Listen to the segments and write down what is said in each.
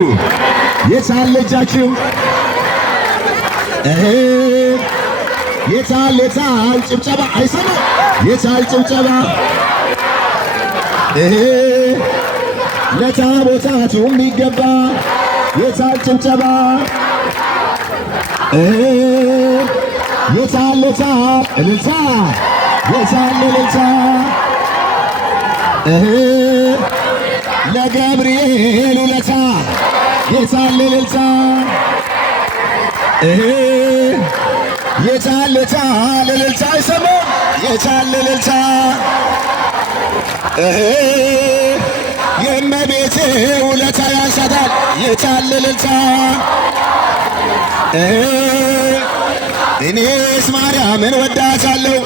የታል እጃችሁ? የታል ጭብጨባ? አይሰማም። የታል ጭብጨባ? ለታቦታቱ የሚገባ የታል ጭብጨባ? የታል እልልታ? የታል እልልታ? ለገብርኤል ውለታ የታል እልልታ? የታል እልልታ? አይሰማም። የታል እልልታ? የእመቤቴ ውለታ ያንሳታል። የታል እልልታ? እኔስ ማርያምን ወዳታለሁ፣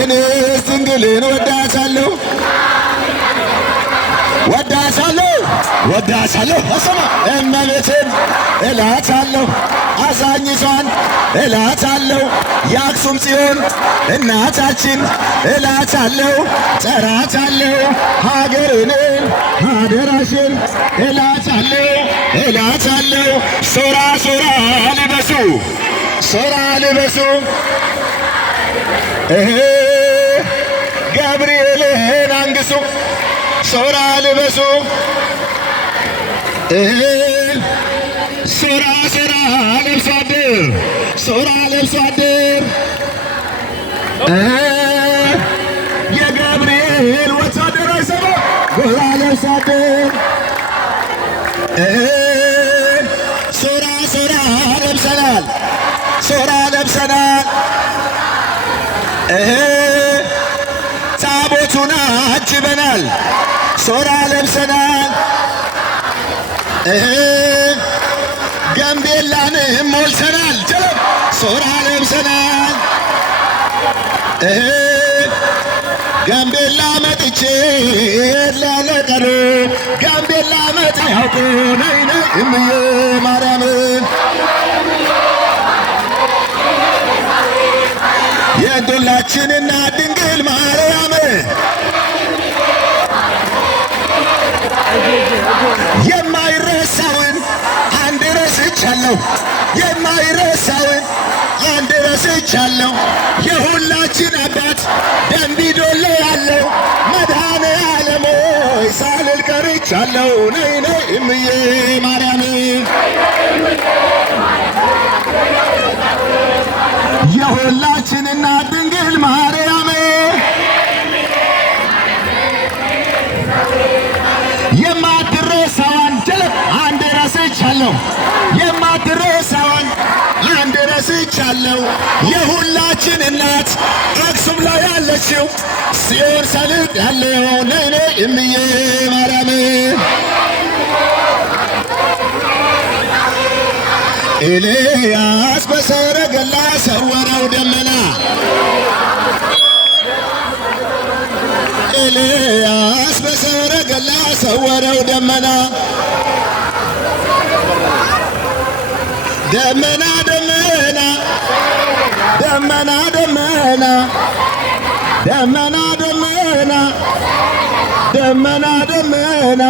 እኔስ ድንግልን ወዳታለሁ፣ ወዳታለሁ አሰማ እመቤቴን እላታለሁ፣ አዛኝቷን እላታለሁ፣ የአክሱም ጽዮን እናታችን እላታለሁ፣ ጠራታለሁ፣ ሀገሬን አደራሽን እላታለሁ። ሶራ ልበሱ ገብርኤልን አንግሱ፣ ሶራ ልበሱ ሶራ ለብሶ አደር የገብርኤል ወታደር አይሰማ ጎራ ለብሶ አደር ሶራ ለብሰናል ታቦቱን አጅበናል። ሶራ ለብሰናል ጋምቤላንም ሞልተናል። ሶራ ለብሰናል ጋምቤላ መጥቼ ለለቀሩ ጋምቤላ መጣ ያውቁ ነይ እምዬ ማርያምን የሁላችንና ድንግል ማርያም የማይረሳውን አንድ ረስቻለሁ የሁላችን አባት ደምቢዶሎ ያለው መድኃኔ ዓለም ሳልል ቀርቻለሁ። ነይ እምዬ ማርያም የሁላችንና ድንግል ማርያም የማትረሳውን አንድ ረስቻለሁ የሁላችን እናት አክሱም ላይ ያለችው ጽዮን ሰልጥ ያለው ነይ እምዬ ማርያም ኤልያስ በሰረገላ ሰወረው ደመና ኤልያስ በሰረገላ ሰወረው ደመና ደመና ደመና ደመና ደመና ደመና ደመና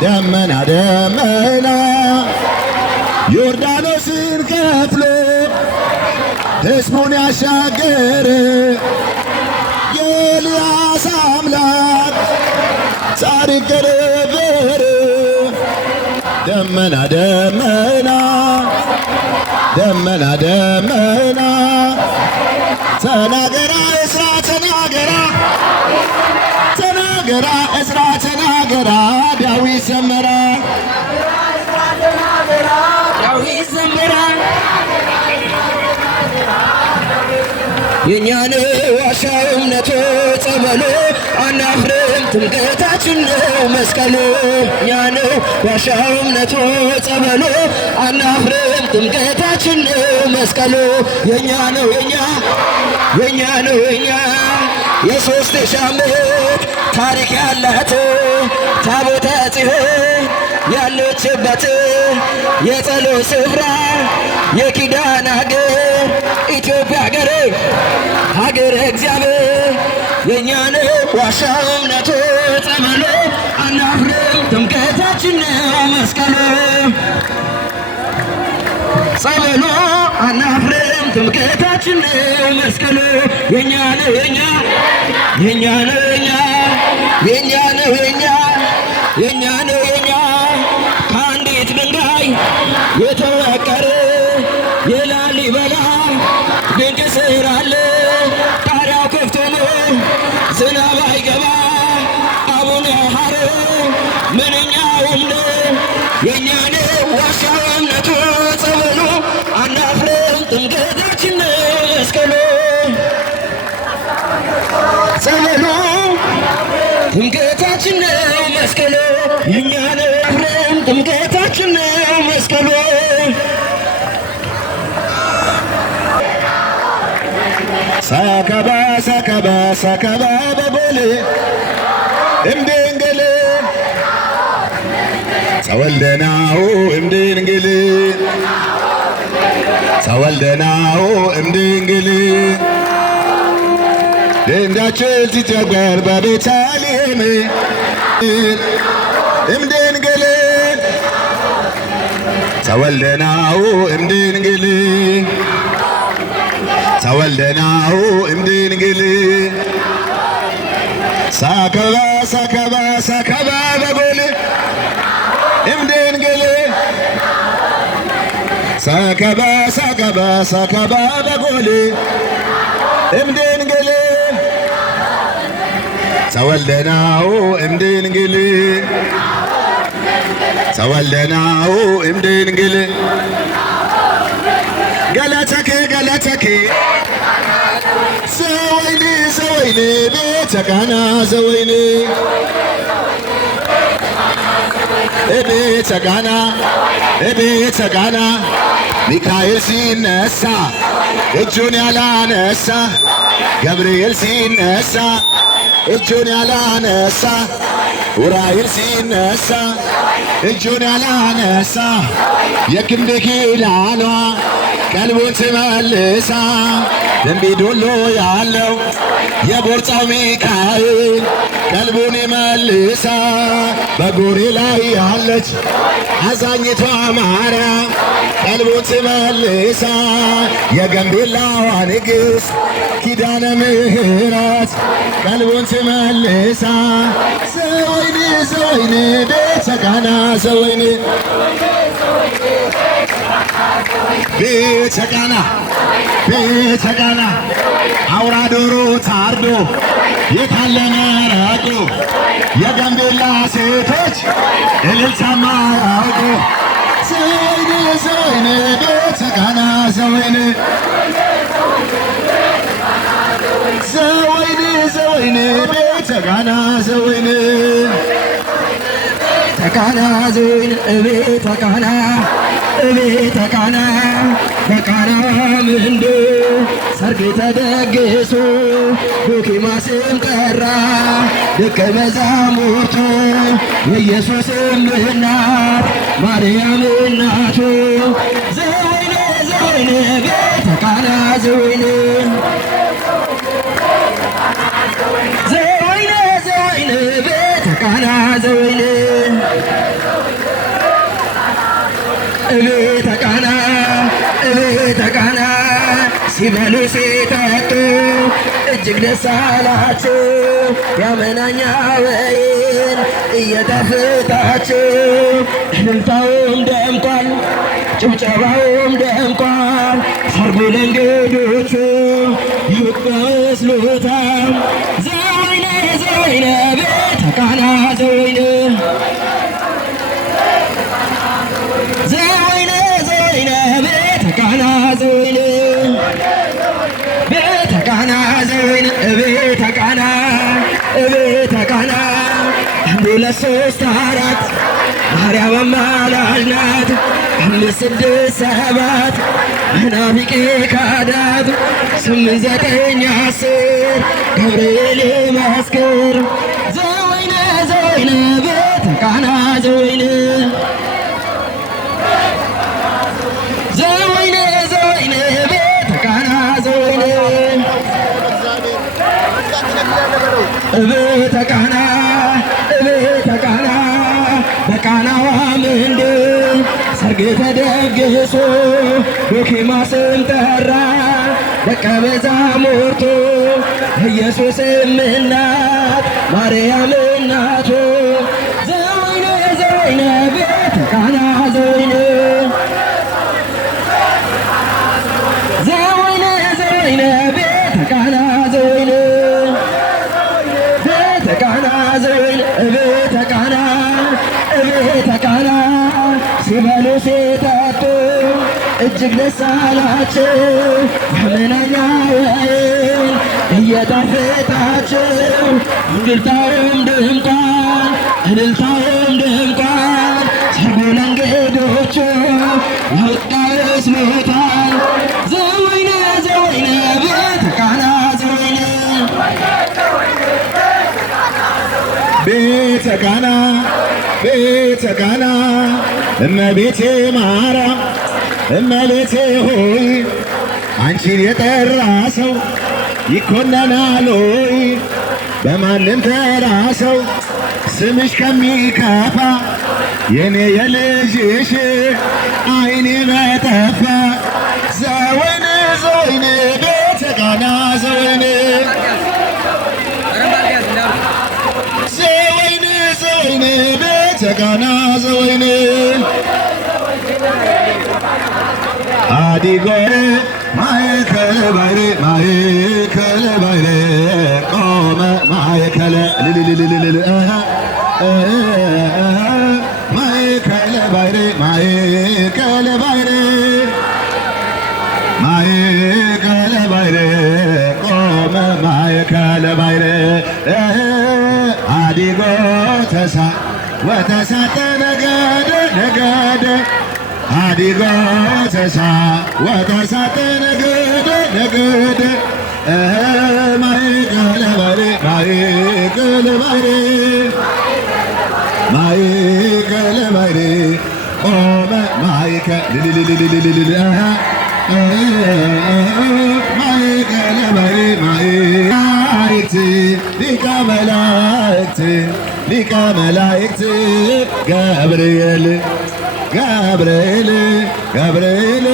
ደመና ደመና ዮርዳኖስን ከፍሎ ሕዝቡን ያሻገረ የኤልያስ አምላክ ጻድቅ ገረገረ ደመና ደመና ተናገራ ዕዝራ ተናገራ ዳዊት ዘመራ የእኛን ዋሻው እምነቱ ጸበሉ አናፍርም ትምክህታችን ነው መስቀሉ የእኛን ዋሻው እምነቱ ጸበሉ አናፍርም ትምክህታችን ነው መስቀሉ የእኛ የ3,000 ዓመት ታሪክ ያላት ታቦተ ጽዮን ያለችበት የጸሎት ስፍራ የኪዳን ሀገር ኢትዮጵያ ሀገረ እግዚአብሔር የእኛ ነው ዋሻው እምነቱ ጸበሉ አናፍርም ጥምቀታችን ነው መስቀሉ ጸበሉ አናፍርም ጥምቀታችን ነው መስቀሉ የእኛ ነው የእኛ ነው የእኛ ነው የእኛ ነው ከአንዲት ድንጋይ የተዋቀረ የላሊበላ ድንቅ ስራ አለ። ጣሪያው ክፍት ነው ዝናብ አይገባ አቡነ ሐረር ምንኛ ውብ ነው የእኛ ነው ዋሻው እምነቱ ጸበሉ አናፍርም ጥምቀታችን ነው መስቀሉ ጸበሉ ጥምቀታችን ነው መስቀሉ የእኛ ነው አናፍርም ጥምቀታችን ነው መስቀሉ ሰከበ ሰከበ ሰከበ በጎል እምድንግል ተወልደናሁ እምድንግል ተወልደናሁ እምድንግል ደንዳችን ሲጨጓር በቤተልሔም እምድንግል ተወልደናሁ እምድንግል ተወልደናሁ እምድንግል ሰከበ ሰከበ ሰከበ በጎል እምድንግል ሰከበ ሰከበ ሰከበ በጎል እምድንግል ተወልደናሁ እምድንግል ተወልደናሁ እምድንግል ገለተኪ ገለተኪ ዘወይኒ ዘወይኒ ቤተ ቃና ዘወይኒ ቤተ ቃና ቤተ ቃና ሚካኤል ሲነሳ እጁን ያላነሳ ገብርኤል ሲነሳ እጁን ያላነሳ ኡራኤል ሲነሳ እጁን ያላነሳ የክንድ ኪዳኗ ቀልቡን ትመልሳ ደንቢዶሎ ያለው የቦርጫው ሚካኤል ቀልቡን ይመልሳ በጎሬ ላይ ያለች አዛኝቷ ማርያም ቀልቡን ትመልሳ የጋምቤላዋ ንግሥት ኪዳነ ምሕረት ቀልቡን ትመልሳ ዘወይኒ ዘወይኒ ቤተ ቃና ዘወይኒ ቤተ ቃና ቤተ ቃና አውራ ዶሮ ታርዶ የታለ መረቁ የጋምቤላ ሴቶች እልልታማ ያውቁ ዘወይኒ ዘወይኒ ቤተ ቃና ዘወይኒ ዘወይኒ ዘወይኒ ቤተ ቃና ዘወይኒ ተቃና ዘወይን ቤተ ቃና ቤተ ቃና በቃና ምንዶ ሰርግ ተደግሶ ዶኪማስም ቀራ ደቀ መዛሙርቱ የኢየሱስም እናት ማርያም እናቱ ዘወይን ዘወይን ቤተ ቃና ዘወይን ዘወይን ዘወይን ቤተ ቃና ዘወይን ቤተ ቃና ቤተ ቃና ሲበሉ ሲጠጡ እጅግ ደስ አላቸው። ያመናኛ ወይን እየተፈታቸው እልልታውም ደምቋል፣ ጭብጨባውም ደምቋል። ሰርጉ ለእንግዶቹ ይሁት መስሎታል። ዘወይነ ዘወይነ ቤተ ቃና ዘወይነ ዘወይነ ዘወይነ ቤተ ቃና ዘወይነ ቤተ ቃና ዘወይነ ቤተ ቃና ቤተ ቃና አንድ ሁለት ሶስት አራት ማርያም አማላጅ ናት። አምስት ስድስት ሰባት መናፍቄ ካዳት ስምንት ዘጠኝ አስር ገብርኤል ይመስክር። ዘወይነ ዘወይነ ቤተ ቃና ዘወይነ ዘወይነ ዘወይነ ቤተ ቃና ዘወይነ እቤተ ቃና እቤተ ቃና በቃናዋ ምንድን ሰርግ ተደግሶ ዶኪማስም ጠራ ደቀ መዛሙርቱ ኢየሱስም እናት ማርያም እናቱ ዘወይነ ዘወይነ ቤተ ቃና ዘወይነ ዘወይነ ዘወይነ ቤተ ቃና ዘወይነ ቤተ ቃና ዘወይነ ቤተ ቃና ቤተ ቃና ሲበሉ ሲጠጡ እጅግ ደስ አላቸው። ዘመናኛ ወይን እየጣፈጣቸው እንግልታውም ድምቋን እልልታውም ድምቋን ሰርጉ ለእንግዶቹ ወጣስ ሞታል። ዘወይነ ዘወይነ ቤተ ቃና ዘወይነ ቤተ ቃና ቤተ ቃና እመቤቴ ማርያም እመቤቴ ሆይ አንቺን የጠራ ሰው ይኮነናል ሆይ በማንም ተራ ሰው ስምሽ ከሚከፋ የኔ የልጅሽ አይኔ በጠፋ ዘወይነ ዘወይነ ቤተ ቃና ዘወይነ ዘወይነ ዘወይነ ቤተ ቃና ዘወይነ አዲጎር ማእከለ ባሕር ማእከለ ባሕር ቆመ ማእከለ ማእከለ ባሕር ማእከለ ባሕር ማእከለ ባሕር ቆመ ማእከለ ባሕር አዲጎ ተሳ ወተሳተ ነገደ ነገደ አዲጎ ተሳ ወተሳተ ነገደ ነገደ ማእከለ ባሕር ማእከለ ባሕር ማእከለ ባሕር ቆመ ማእከለ ባሕር መላእክት ሊቀ መላእክት ሊቀ መላእክት ገብርኤል ገብርኤል ገብርኤል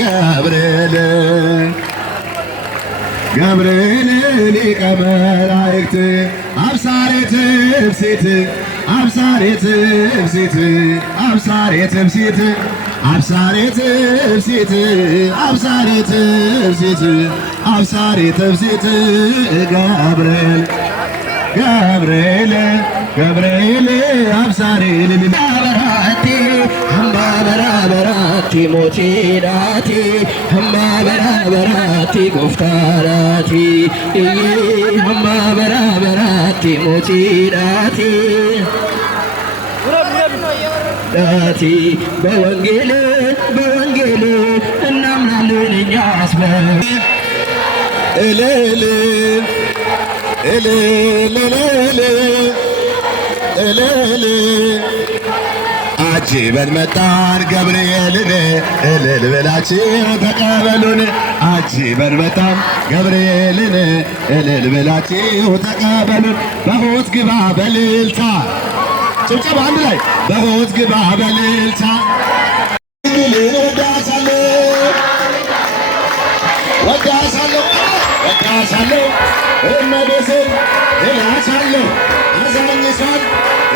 ገብርኤል ገብርኤል ሊቀ መላእክት አብሳሬ ትፍሲት አብሳሬ ትፍሲት አብሳሬ ትፍሲት አብሳሬ ትፍሲት አብሳሬ ትፍሲት አብሳሬ ትፍሲት ገብርኤል ገብርኤል ገብርኤል አብሳሬ በራቲ አምባ በራቲ ሞቴዳቲ አምባ በራቲ ጎፍታራቲ አምባ በራቲ ሞቴዳቲ ዳቲ በወንጌል በወንጌል እናምናለን እኛስ እልል እልል እልል አጅበን መጣን ገብርኤልን እልል ብላችሁ ተቀበሉን። አጅበን መጣን ገብርኤልን እልል ብላችሁ ተቀበሉን። በሆት ግባ በልልታ ጭብጨባ አንድ ላይ በሆት ግባ በልልታ ድንግልን ወዳሳለሁ ወዳሳለሁ ወዳሳለሁ እመቤቴን እላታለሁ አዛኝቷን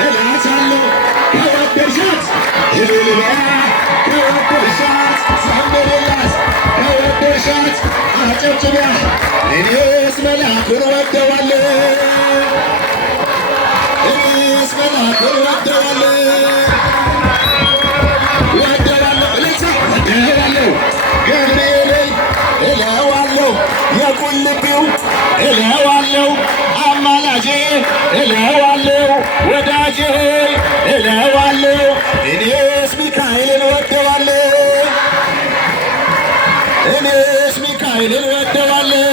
እላታለሁ ከወደድሻት እልል በያ ከወደድሻት ዘምሪላት ከወደድሻት አጨብጭቢያ እኔስ መልአኩን ወደዋለሁ እኔስ መልአኩን ወደዋለሁ ወደዋለሁ እልልታ ወደዋለሁ ገብርኤልን እለዋለሁ የቁልቢው እለዋለሁ አማላጄ እለዋለሁ ወዳጄ እለዋለሁ እኔስ ሚካኤልን ወደዋለሁ እኔስ ሚካኤልን ወደዋለሁ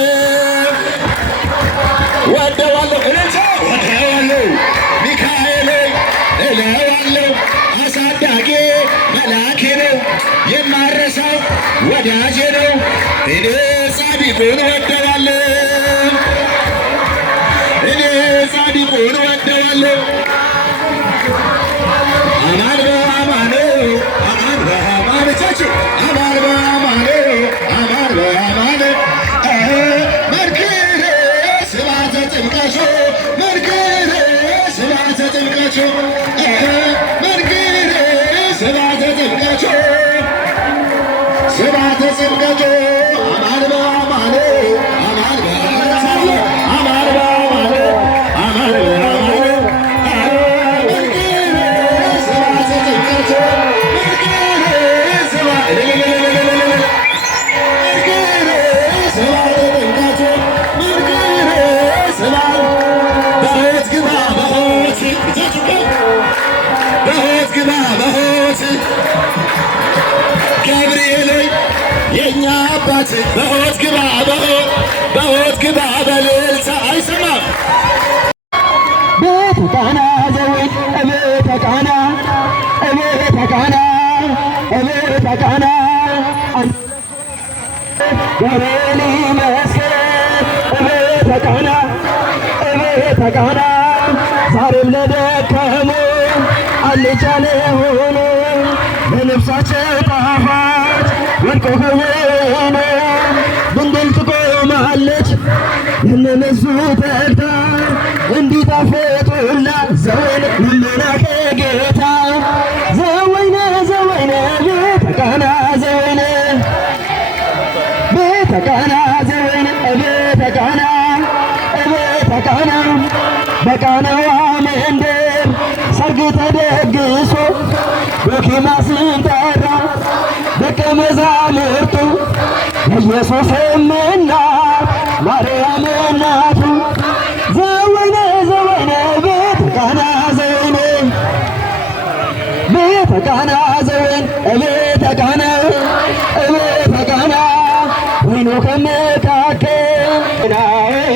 ወደዋለሁ እልልታ ወደዋለሁ ሚካኤልን እለዋለሁ አሳዳጌ መላኬ ነው የማረሳው ወዳጄ ነው እኔ ጻድቁን ወደዋለሁ አባት በሕይወት ግባ በሕይወት ግባ በልልታ አይሰማም ቤተ ቃና ዘወይን ቤተ ቃና ቤተ ቃና ቤተ ቃና ገብርኤል ይመስገን ቤተ ቃና ቤተ ቃና ዛሬም ለደከሙ አልጫ ለሆኑ ለነፍሳቸው ጣፋጭ ወርቅ ሆኖ ድንግል ትቆማለች ለነሱ ተግታ እንዲጣፍጡላ ዘወይነ ልመናከ ጌታ ዘወይነ ዘወይነ ቤተ ቃና ዘወይነ ቤተ ቃና ዘወይነ ቤተ ቃና ቤተ ቃና በቃናዋ መንደር ሰርግ ተደግሶ በኪማስ ጠራ ደቀ መዛሙርቱ የኢየሱስም እናት ማርያም እናቱ ዘወይነ ዘወይነ ቤተ ቃና ዘወይነ ቤተ ቃና ዘወይነ ቤተ ቃና ቤተ ቃና ወይኑ ከመካከል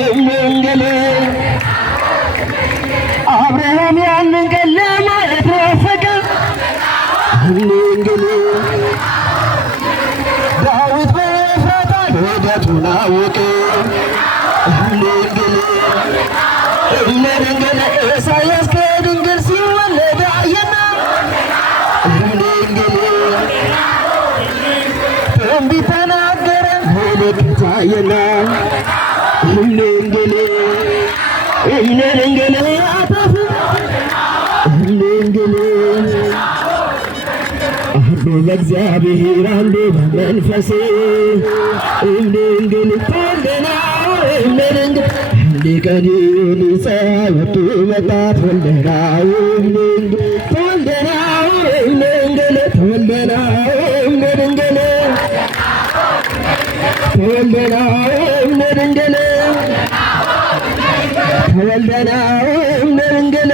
ድንግል አብርሃም ያንን ቀን ለማየት ናፈቀ ድንግል ዳዊት በኤፍራታ ልደቱን አወቀ ድንግል ድንግል ኢሳያስ ከድንግል ሲወለድ አየና ድንግል ትንቢት ተናገረ ምልክት አየና ድንግል ድንግል አተፍ ድንግል አንዱ በእግዚአብሔር አንዱ በመንፈስ ድንግል ተወልደናል ድንግል ሊቀዲን ጸወቱ መጣት ወልደናል ተወልደናል ድንግል ተወልደናል ድንግል ተወልደናል ድንግል ተወልደናል ድንግል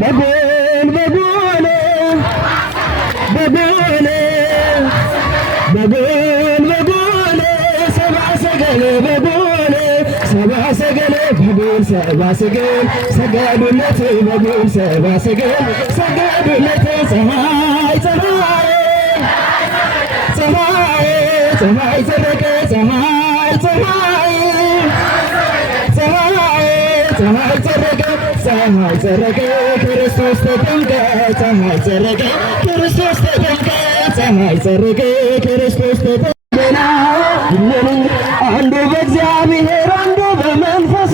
በጎል በጎል በጎል በጎል በጎል ሰብአ ሰገል በጎል ሰብአ ሰገል በጎል ሰብአ ሰገል ሰገዱለት በጎል ሰብአ ሰገል ሰገዱለት ፀሐይ ፀሐይ ፀሐይ ፀሐይ ሰረቀ ፀሐይ ፀሐይ ፀሐይ ሰረቀ ፀሐይ ሰረቀ ክርስቶስ ተጠምቀ ፀሐይ ሰረቀ ክርስቶስ ተጠምቀ ፀሐይ ሰረቀ ክርስቶስ ተጠምቀ አንዱ በእግዚአብሔር አንዱ በመንፈስ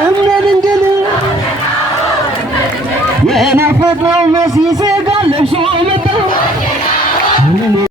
እምነ ድንግል የናፈቀው መሲህ